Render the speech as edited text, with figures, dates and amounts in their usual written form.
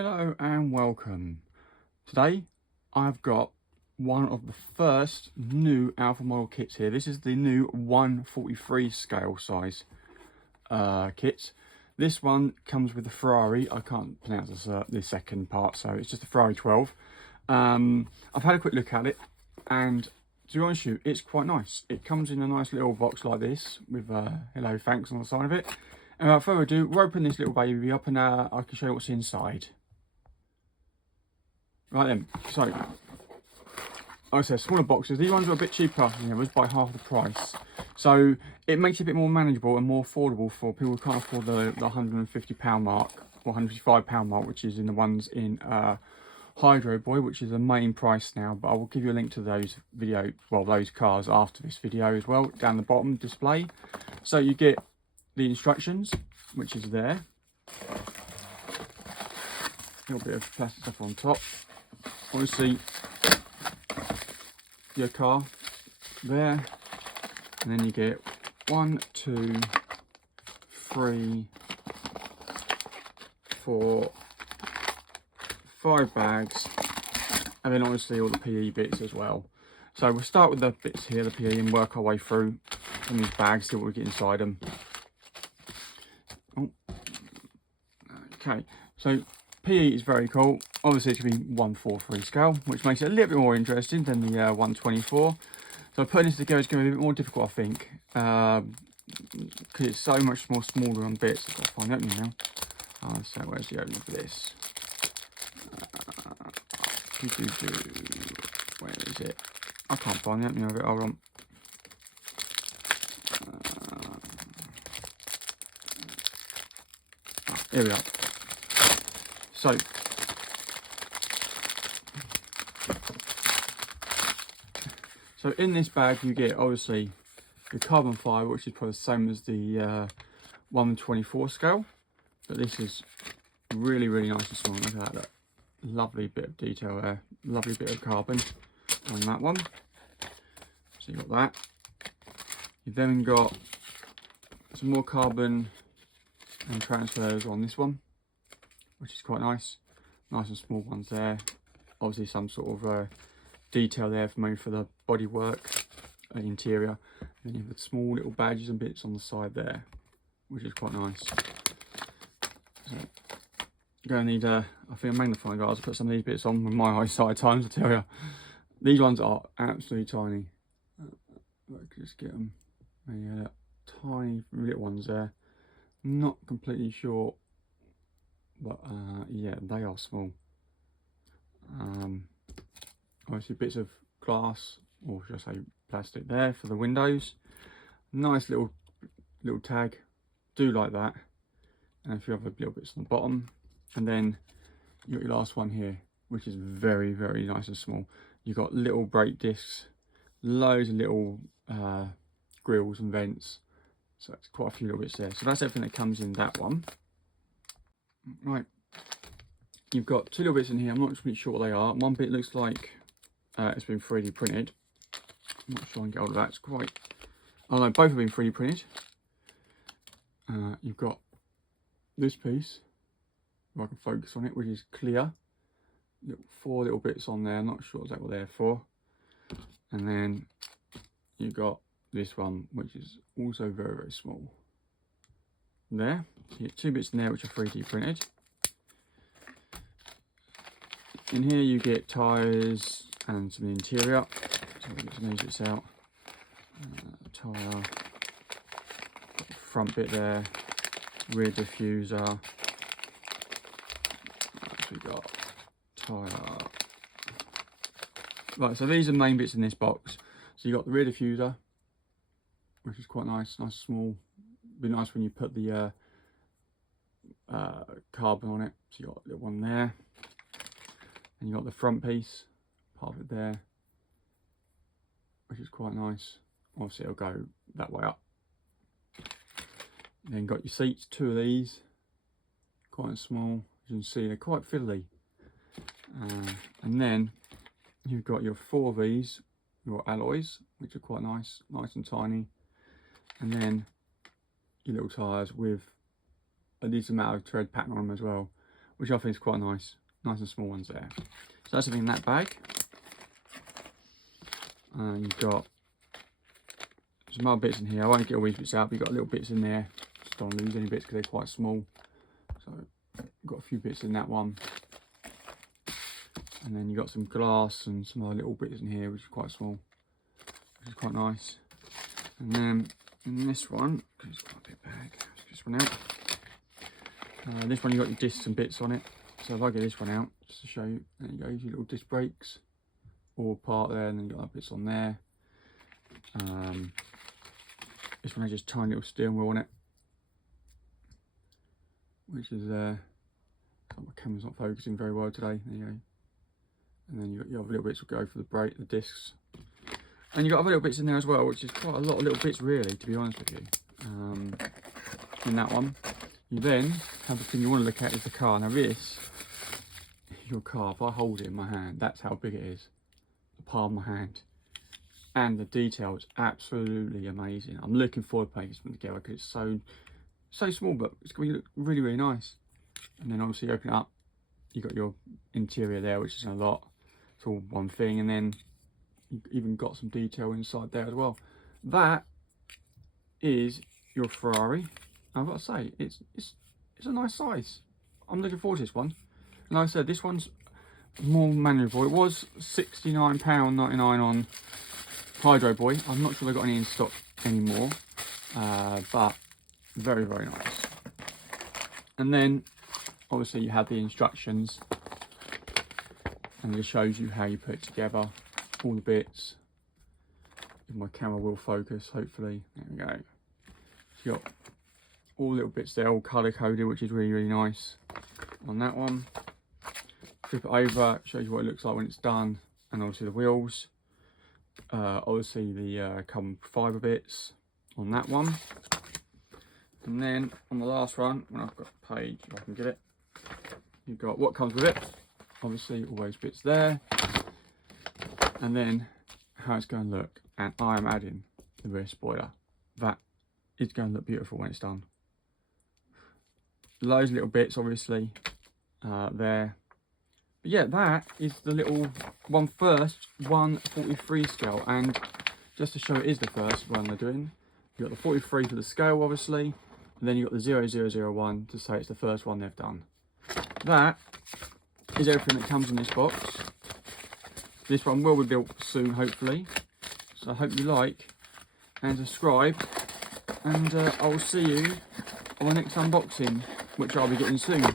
Hello and welcome. Today I've got one of the first new Alpha model kits here. This is the new 143 scale size kit. This one comes with the Ferrari. I can't pronounce the second part, so it's just a Ferrari 12. I've had a quick look at it, and to be honest with you, it's quite nice. It comes in a nice little box like this with hello thanks on the side of it. And without further ado, we'll open this little baby up and I can show you what's inside. Right then, so like I said, smaller boxes. These ones are a bit cheaper than the others by half the price, so it makes it a bit more manageable and more affordable for people who can't afford the £150 mark or £155 mark, which is in the ones in Hydro Boy, which is the main price now. But I will give you a link to those those cars after this video as well, down the bottom display. So you get the instructions, which is there, a little bit of plastic stuff on top. Obviously your car there, and then you get 1, 2, 3, 4, 5 bags, and then obviously all the PE bits as well. So we'll start with the bits here, the PE, and work our way through in these bags, see what we get inside them. Oh. Okay, so PE is very cool. Obviously it should be 143 scale, which makes it a little bit more interesting than the 124. So putting this together is going to be a bit more difficult, I think, because it's so much more smaller on bits. I've got to find the opening now. So where's the opening for this? Where is it? I can't find the opening of it. Hold on. Here we are. So in this bag you get obviously the carbon fibre, which is probably the same as the 124 scale, but this is really nice and small. Look at that, lovely bit of detail there, lovely bit of carbon on that one. So you got that. You've then got some more carbon and transfers on this one, which is quite nice and small ones there. Obviously some sort of detail there for maybe for the bodywork, interior, and then you have the small little badges and bits on the side there, which is quite nice. So you're going to need I think a magnifying glass to put some of these bits on with my eyesight at times, I tell you. These ones are absolutely tiny. Just get them. Yeah, tiny little ones there. Not completely sure, but yeah, they are small. Obviously bits of glass, or should I say plastic, there for the windows. Nice little tag, do like that, and a few other little bits on the bottom. And then you got your last one here, which is very nice and small. You've got little brake discs, loads of little grills and vents, so it's quite a few little bits there. So that's everything that comes in that one. Right, you've got two little bits in here. I'm not really sure what they are. One bit looks like it's been 3D printed. I'm not sure I can get hold of that. It's quite, oh no, both have been 3D printed. You've got this piece, if I can focus on it, which is clear. 4 little bits on there. I'm not sure exactly what they're for. And then you've got this one, which is also very small. There, so you get 2 bits in there which are 3D printed. In here you get tyres and some interior. So we'll get some of these bits out. Tyre, front bit there, rear diffuser. So we got tyre. Right, so these are the main bits in this box. So you got the rear diffuser, which is quite nice small. Be nice when you put the carbon on it. So you got a little one there, and you got the front piece, part of it there, which is quite nice. Obviously it'll go that way up. Then got your seats, 2 of these, quite small. As you can see, they're quite fiddly. And then you've got your 4 of these, your alloys, which are quite nice and tiny. And then your little tyres with a decent amount of tread pattern on them as well, which I think is quite nice. Nice and small ones there. So that's everything in that bag. And you've got some other bits in here. I won't get all these bits out, but you've got little bits in there. Just don't lose any bits because they're quite small. So you've got a few bits in that one. And then you've got some glass and some other little bits in here, which is quite small, which is quite nice. And then in this one, because it's quite a big bag, let's get this one out. This one you've got your discs and bits on it. So if I get this one out, just to show you, there you go, your little disc brakes, all part there, and then you've got other bits on there. This one has just tiny little steering wheel on it, which is, my camera's not focusing very well today, there you go. And then you've got your other little bits will go for the brake, the discs. And you've got other little bits in there as well, which is quite a lot of little bits really, to be honest with you. In that one. You then have the thing you want to look at is the car. Now this, your car, if I hold it in my hand, that's how big it is. The palm of my hand. And the detail is absolutely amazing. I'm looking forward to putting this one together because it's so small, but it's going to look really, really nice. And then obviously you open it up, you've got your interior there, which is a lot. It's all one thing, and then you've even got some detail inside there as well. That is your Ferrari. I've got to say, it's a nice size. I'm looking forward to this one. And like I said, this one's more manageable. It was £69.99 on Hydro Boy. I'm not sure they've got any in stock anymore, but very, very nice. And then obviously you have the instructions, and it shows you how you put it together, all the bits. If my camera will focus, hopefully. There we go. So you got all little bits there, all colour coded, which is really, really nice on that one. Flip it over, shows you what it looks like when it's done, and obviously the wheels. Obviously the carbon fibre bits on that one. And then on the last one, when I've got a page, if I can get it, you've got what comes with it. Obviously all those bits there. And then how it's going to look. And I am adding the rear spoiler. That is going to look beautiful when it's done. Loads of little bits obviously there. But yeah, that is the little first 1/43 scale, and just to show it is the first one they're doing, you've got the 43 for the scale obviously, and then you've got the 0001 to say it's the first one they've done. That is everything that comes in this box. This one will be built soon hopefully, so I hope you like and subscribe, and I will see you on the next unboxing, which I'll be getting soon.